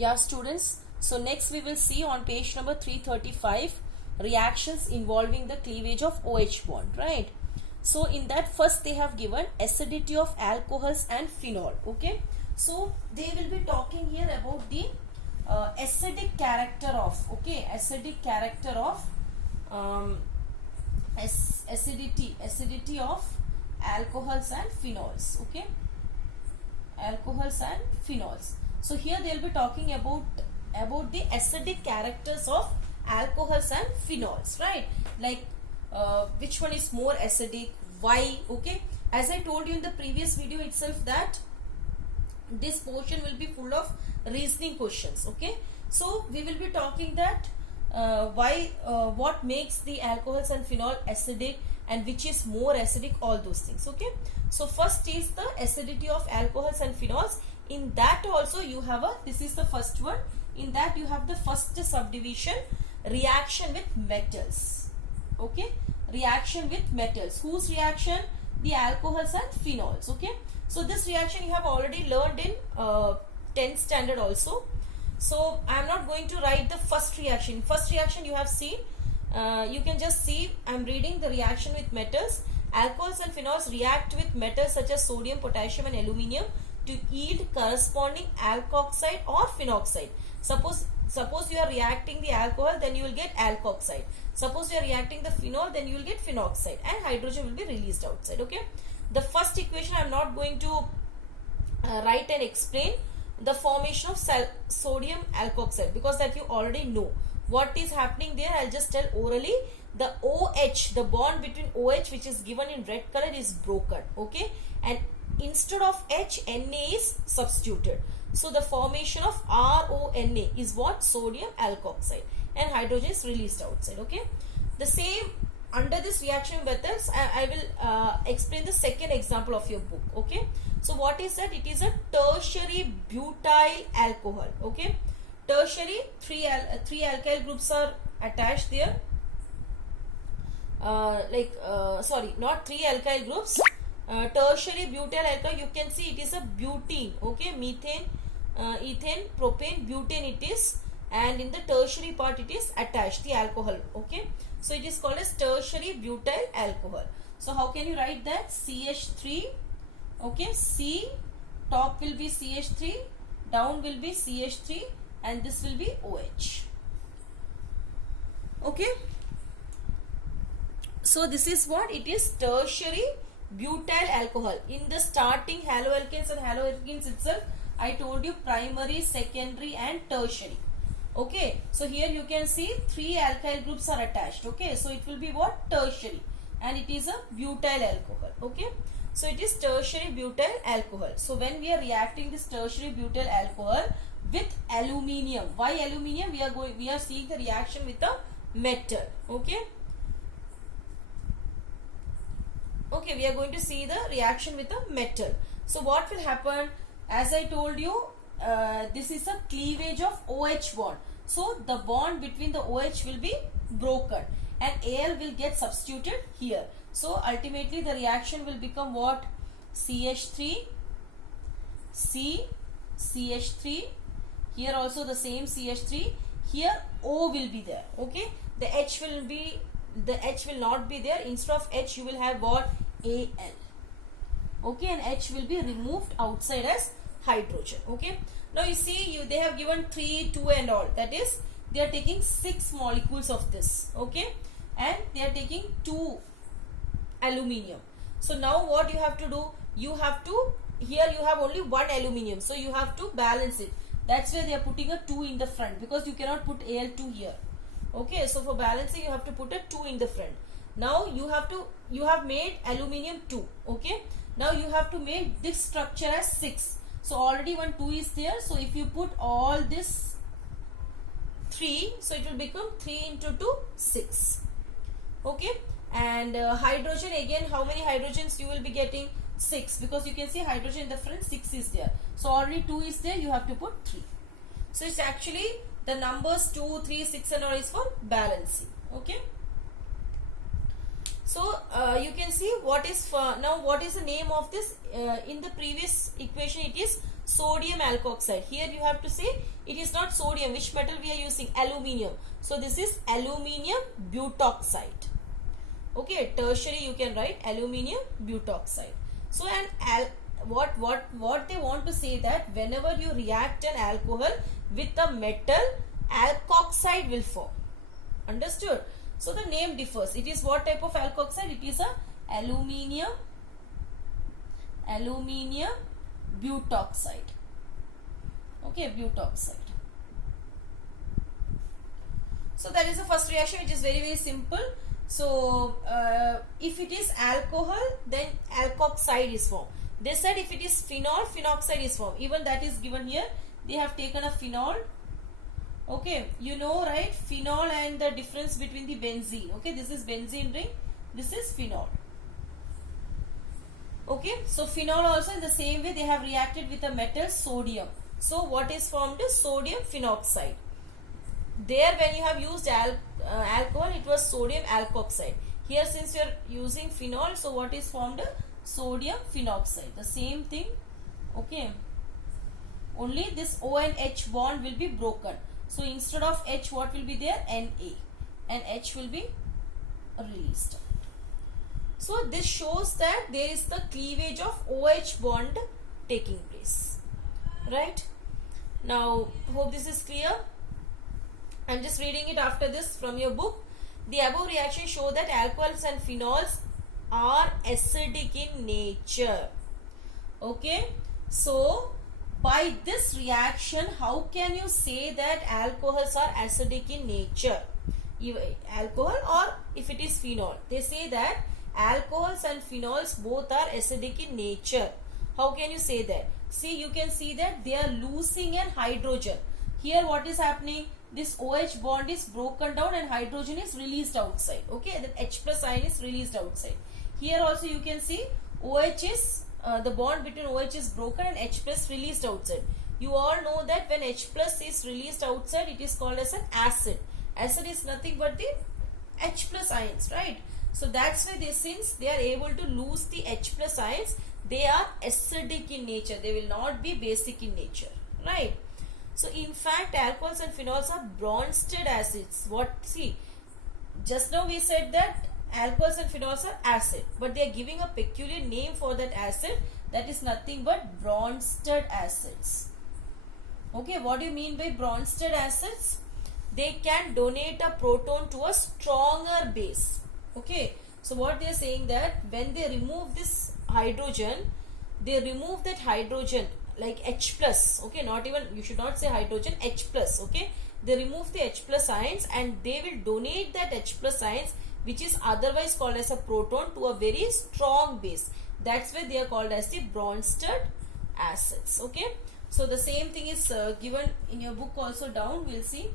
Yeah, students. So next we will see on page number 335 reactions involving the cleavage of OH bond, right? So in that first they have given acidity of alcohols and phenol, okay? So they will be talking here about the acidic character of, okay, acidic character of acidity of alcohols and phenols, okay? Alcohols and phenols. So here they will be talking about the acidic characters of alcohols and phenols, right? Like which one is more acidic, why, okay? As I told you in the previous video itself that this portion will be full of reasoning questions, okay? So we will be talking that what makes the alcohols and phenol acidic and which is more acidic, all those things, okay? So first is the acidity of alcohols and phenols. In that also you have this is the first one. In that you have the first subdivision, reaction with metals, okay? Reaction with metals. Whose reaction? The alcohols and phenols, okay? So this reaction you have already learned in 10th standard also. So I am not going to write the first reaction. First reaction you have seen. You can just see I am reading the reaction with metals. Alcohols and phenols react with metals such as sodium, potassium and aluminium to yield corresponding alkoxide or phenoxide. Suppose you are reacting the alcohol, then you will get alkoxide. Suppose you are reacting the phenol, then you will get phenoxide and hydrogen will be released outside, okay? The first equation I am not going to write and explain the formation of sodium alkoxide because that you already know. What is happening there, I'll just tell orally. The OH, the bond between OH which is given in red color is broken, okay? And instead of H, Na is substituted. So the formation of RONA is what? Sodium alkoxide, and hydrogen is released outside, okay? The same under this reaction methods, I will explain the second example of your book, okay? So what is that? It is a tertiary butyl alcohol, okay? Tertiary, three alkyl groups are attached there. Sorry, not three alkyl groups. Tertiary butyl alcohol, you can see it is a butene, okay? Methane, ethane, propane, butane it is, and in the tertiary part it is attached, the alcohol, okay? So it is called as tertiary butyl alcohol. So how can you write that? CH3, okay? C, top will be CH3, down will be CH3, and this will be OH, okay? So this is what it is, tertiary butyl alcohol. In the starting haloalkanes and haloalkenes itself, I told you primary, secondary and tertiary. Okay, so here you can see three alkyl groups are attached. Okay, so it will be what? Tertiary, and it is a butyl alcohol. Okay, so it is tertiary butyl alcohol. So when we are reacting this tertiary butyl alcohol with aluminium, why aluminium? We are seeing the reaction with a metal. Okay. Okay, we are going to see the reaction with a metal. So what will happen? As I told you, this is a cleavage of OH bond. So the bond between the OH will be broken and Al will get substituted here. So ultimately the reaction will become what? CH3, C, CH3. Here also the same CH3. Here O will be there. Okay, the H will not be there. Instead of H you will have what? Al. Okay, and H will be removed outside as hydrogen. Okay, now you see they have given 3, 2 and all, that is they are taking 6 molecules of this, okay, and they are taking 2 aluminium. So now what you have to do, you have to, here you have only 1 aluminium, so you have to balance it. That's why they are putting a 2 in the front, because you cannot put Al2 here. Okay, so for balancing you have to put a 2 in the front. Now you have made aluminium 2, okay. Now you have to make this structure as 6. So already 1 2 is there. So if you put all this 3, so it will become 3 into 2, 6. Okay, and hydrogen, again how many hydrogens you will be getting? 6, because you can see hydrogen in the front, 6 is there. So already 2 is there, you have to put 3. So it's actually the numbers 2, 3, 6 and all is for balancing. Okay. So you can see what is now what is the name of this? In the previous equation it is sodium alkoxide. Here you have to say it is not sodium. Which metal we are using? Aluminium. So this is aluminium butoxide. Okay, tertiary you can write aluminium butoxide. So what they want to say that whenever you react an alcohol with a metal, alkoxide will form. Understood? So the name differs. It is what type of alkoxide? It is a aluminium butoxide. Okay, butoxide. So that is the first reaction, which is very simple. So if it is alcohol, then alkoxide is formed. They said if it is phenol, phenoxide is formed. Even that is given here. They have taken a phenol. Okay, you know, right? Phenol and the difference between the benzene. Okay, this is benzene ring. This is phenol. Okay, so phenol also in the same way they have reacted with a metal, sodium. So what is formed is sodium phenoxide. There when you have used alcohol, it was sodium alkoxide. Here since you are using phenol, so what is formed? Sodium phenoxide. The same thing. Okay. Only this O and H bond will be broken. So instead of H, what will be there? Na. And H will be released. So this shows that there is the cleavage of OH bond taking place. Right? Now, hope this is clear. I am just reading it after this from your book. The above reactions show that alcohols and phenols are acidic in nature. Okay. So, by this reaction, how can you say that alcohols are acidic in nature? Alcohol or if it is phenol. They say that alcohols and phenols both are acidic in nature. How can you say that? See, you can see that they are losing an hydrogen. Here what is happening? This OH bond is broken down and hydrogen is released outside. Okay, then H plus ion is released outside. Here also you can see OH is, the bond between OH is broken and H plus released outside. You all know that when H plus is released outside, it is called as an acid. Acid is nothing but the H plus ions, right? So that's why since they are able to lose the H plus ions, they are acidic in nature. They will not be basic in nature, right? So in fact, alcohols and phenols are Bronsted acids. See, just now we said that alcohols and phenols are acid, but they are giving a peculiar name for that acid, that is nothing but Bronsted acids. Okay, what do you mean by Bronsted acids? They can donate a proton to a stronger base. Okay, so what they are saying that when they remove this hydrogen, they remove that hydrogen like H plus. Okay, not even, you should not say hydrogen, H plus. Okay, they remove the H plus ions and they will donate that H plus ions, which is otherwise called as a proton, to a very strong base. That's why they are called as the Bronsted acids. Okay, so the same thing is given in your book also down. We'll see.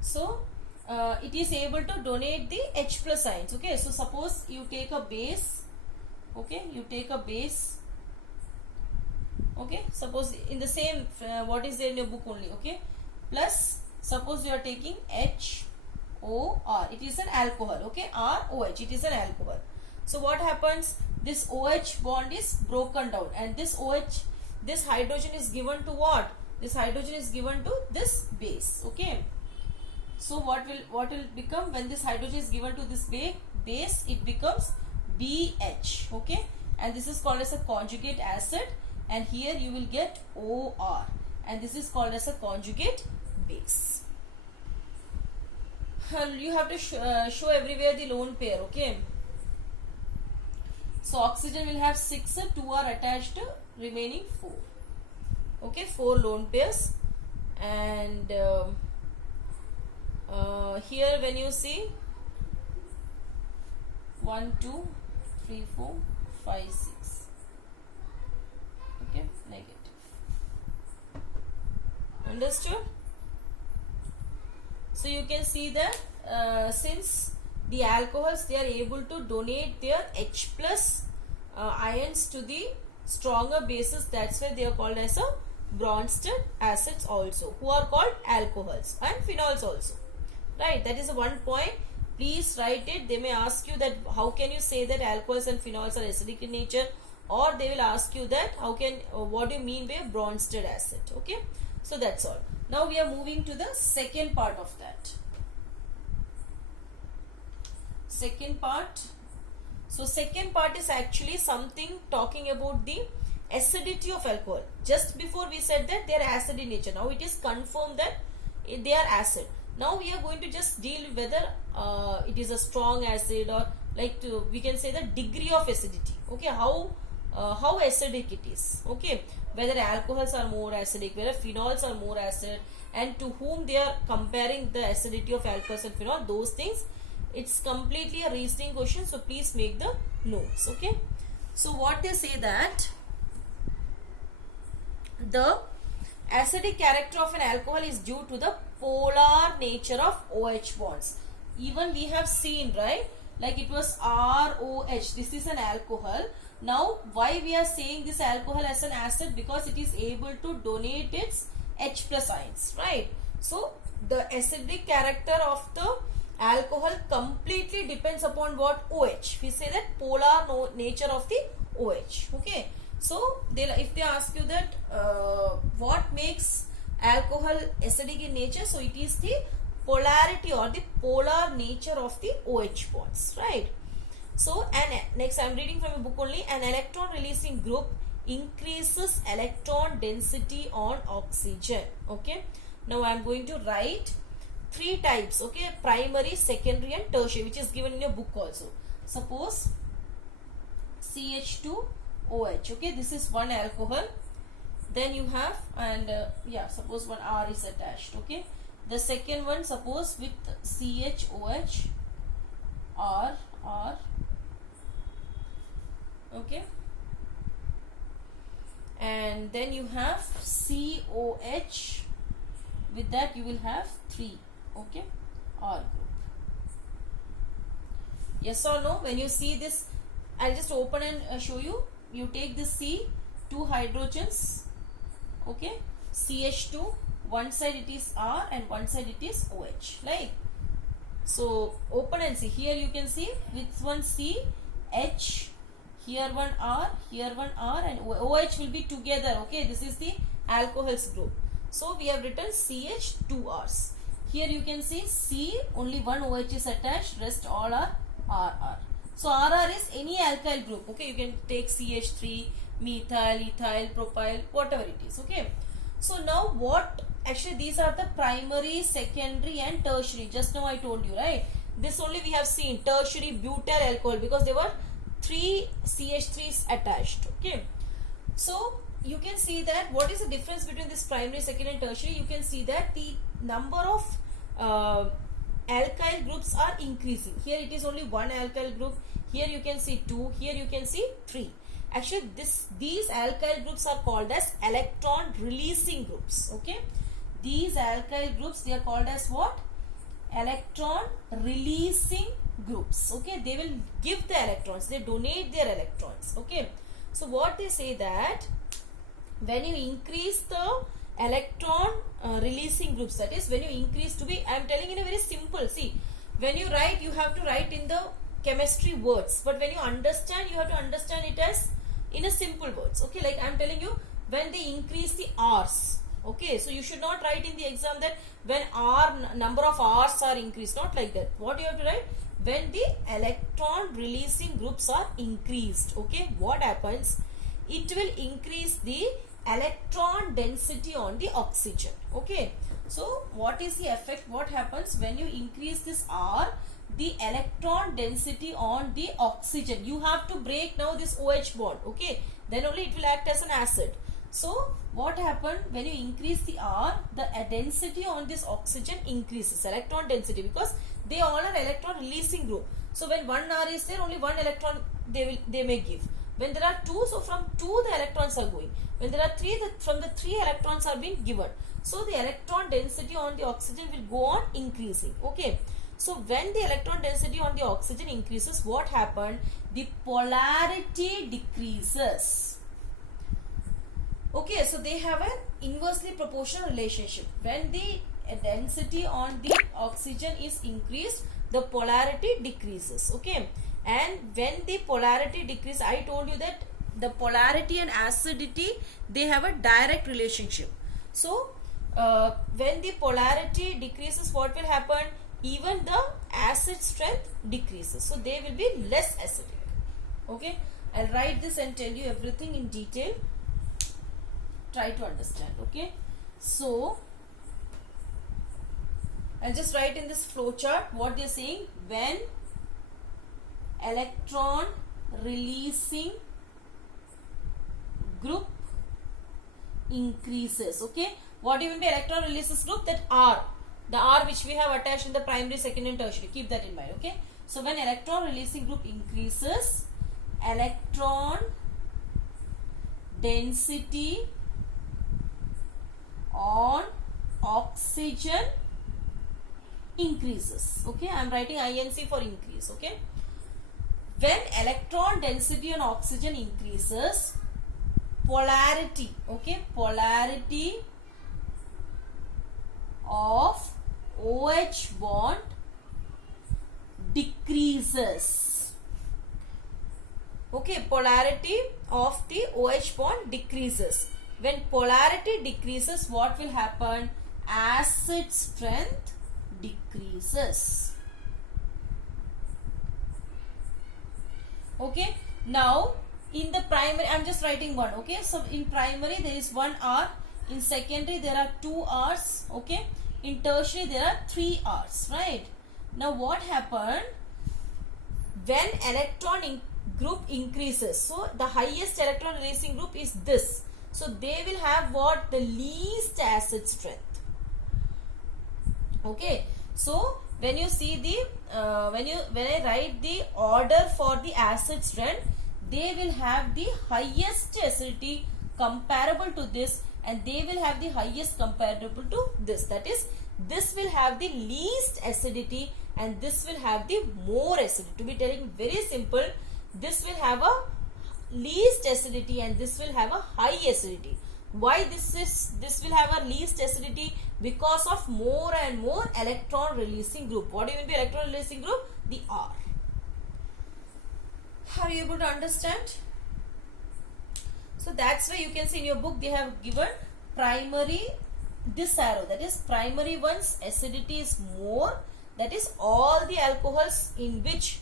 So it is able to donate the H plus ions. Okay, so suppose you take a base. Okay, you take a base. Okay, suppose in the same what is there in your book only. Okay, plus suppose you are taking HOR. It is an alcohol. Okay, ROH. It is an alcohol. So what happens? This OH bond is broken down, and this OH, this hydrogen is given to what? This hydrogen is given to this base. Okay. So what will become when this hydrogen is given to this base? It becomes BH. Okay, and this is called as a conjugate acid, and here you will get OR, and this is called as a conjugate base. You have to show everywhere the lone pair. Okay, so oxygen will have 6, 2 are attached, remaining 4. Okay, 4 lone pairs, and here when you see 1, 2, 3, 4, 5, 6. Okay, negative. Understood? So you can see that since the alcohols, they are able to donate their H plus ions to the stronger bases. That's why they are called as a Bronsted acids also, who are called alcohols, and phenols also. Right, that is one point. please write it. They may ask you that how can you say that alcohols and phenols are acidic in nature, or they will ask you that what do you mean by Bronsted acid. Okay, so that's all. Now we are moving to the second part of that. Second part. So second part is actually something talking about the acidity of alcohol. Just before we said that they are acid in nature. Now it is confirmed that they are acid. Now we are going to just deal whether it is a strong acid, or like we can say the degree of acidity. Okay, how acidic it is. Okay, whether alcohols are more acidic, whether phenols are more acid, and to whom they are comparing the acidity of alcohols and phenol, those things. It's completely a reasoning question, so please make the notes. Okay, so what they say that the acidic character of an alcohol is due to the polar nature of OH bonds. Even we have seen, right, like it was ROH. This is an alcohol. Now why we are saying this alcohol as an acid? Because it is able to donate its H plus ions, right? So the acidic character of the alcohol completely depends upon what? OH. We say that polar nature of the OH. Okay, so if they ask you that what makes alcohol acidic in nature, so it is the polarity or the polar nature of the OH bonds, right? So, and next I am reading from a book only. An electron releasing group increases electron density on oxygen. Okay, now I am going to write 3 types. Okay, primary, secondary and tertiary, which is given in your book also. Suppose CH2OH. Okay, this is one alcohol. Then you have, and suppose one R is attached. Okay, the second one, suppose with CHOH, R. Okay, and then you have COH. With that you will have 3. Okay, R group. Yes or no? When you see this, I'll just open and show you. You take this C, 2 hydrogens. Okay, CH2, one side it is R and one side it is OH. Like, so open and see. Here you can see with one C, H, here one R, here one R, and OH will be together. Okay, this is the alcohols group. So we have written CH, 2 R's. Here you can see C, only one OH is attached, rest all are RR. So RR is any alkyl group. Okay, you can take CH3, methyl, ethyl, propyl, whatever it is. Okay, so now what, actually these are the primary, secondary and tertiary. Just now I told you, right? This only we have seen tertiary butyl alcohol, because there were 3 CH3s attached. Okay, so you can see that what is the difference between this primary, secondary and tertiary. You can see that the number of alkyl groups are increasing. Here it is only one alkyl group. Here you can see 2. Here you can see 3. Actually these alkyl groups are called as electron releasing groups. Okay, these alkyl groups, they are called as what? Electron releasing groups. Okay, they will give the electrons, they donate their electrons. Okay, so what they say that when you increase the electron releasing groups, that is when you increase to be, I am telling in a very simple, see, when you write, you have to write in the chemistry words, but when you understand, you have to understand it as in a simple words. Okay, like I am telling you, when they increase the R's. Okay, so you should not write in the exam that when number of R's are increased, not like that. What you have to write? When the electron releasing groups are increased. Okay, what happens? It will increase the electron density on the oxygen. Okay, so what is the effect? What happens when you increase this R? The electron density on the oxygen. You have to break now this OH bond. Okay, then only it will act as an acid. So what happened when you increase the R? The density on this oxygen increases, electron density, because they all are electron releasing group. So when one R is there, only one electron they may give. When there are 2, so from 2 the electrons are going. When there are 3, from the 3 electrons are being given. So the electron density on the oxygen will go on increasing. Okay, so when the electron density on the oxygen increases, what happened? The polarity decreases. Okay, so they have an inversely proportional relationship. When the density on the oxygen is increased, the polarity decreases. Okay, and when the polarity decreases, I told you that the polarity and acidity, they have a direct relationship. So when the polarity decreases, what will happen? Even the acid strength decreases, so they will be less acidic. Okay, I'll write this and tell you everything in detail. Try to understand. Okay, so I'll just write in this flow chart what they're saying. When electron releasing group increases. Okay, what even be electron releases group? That R, the R which we have attached in the primary, secondary and tertiary. Keep that in mind. Okay, so when electron releasing group increases, electron density on oxygen increases. Okay, I am writing INC for increase. Okay, when electron density on oxygen increases, polarity, okay, polarity of OH bond decreases. Okay, polarity of the OH bond decreases. When polarity decreases, what will happen? Acid strength decreases. Okay, now in the primary, I am just writing one. Okay, so in primary there is one R, in secondary there are 2 R's. Okay, in tertiary there are 3 R's. Right, now what happened? When electron group increases, so the highest electron releasing group is this, so they will have what? The least acid strength. Okay, so when you see the when I write the order for the acid strength, they will have the highest acidity comparable to this, and they will have the highest comparable to this. That is, this will have the least acidity and this will have the more acidity. To be telling very simple, this will have a least acidity and this will have a high acidity. Why this will have a least acidity? Because of more and more electron releasing group. What do you mean by electron releasing group? The R. Are you able to understand? So that's why you can see in your book they have given primary, this arrow, that is primary one's acidity is more, that is all the alcohols in which,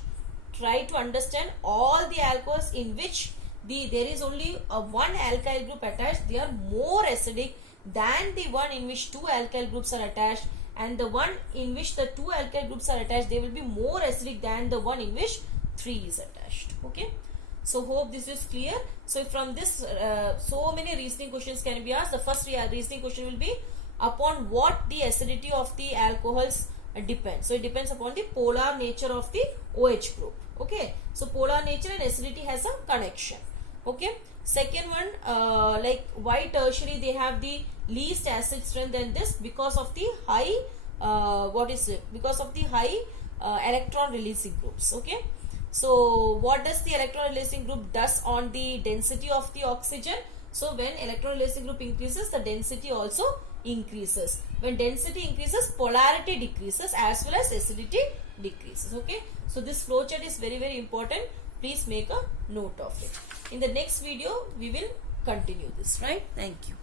try to understand, all the alcohols in which there is only one alkyl group attached, they are more acidic than the one in which 2 alkyl groups are attached, and the one in which the 2 alkyl groups are attached, they will be more acidic than the one in which 3 is attached. Okay, so hope this is clear. So from this so many reasoning questions can be asked. The first reasoning question will be upon what the acidity of the alcohols depends. So it depends upon the polar nature of the OH group. Okay, so polar nature and acidity has a connection. Okay, second one, like why tertiary they have the least acid strength than this? Because of the high because of the high electron releasing groups. Okay, so what does the electron releasing group does on the density of the oxygen? So when electron releasing group increases, the density also increases. When density increases, polarity decreases as well as acidity decreases. Okay, so this flowchart is very, very important. Please make a note of it. In the next video, we will continue this, right? Thank you.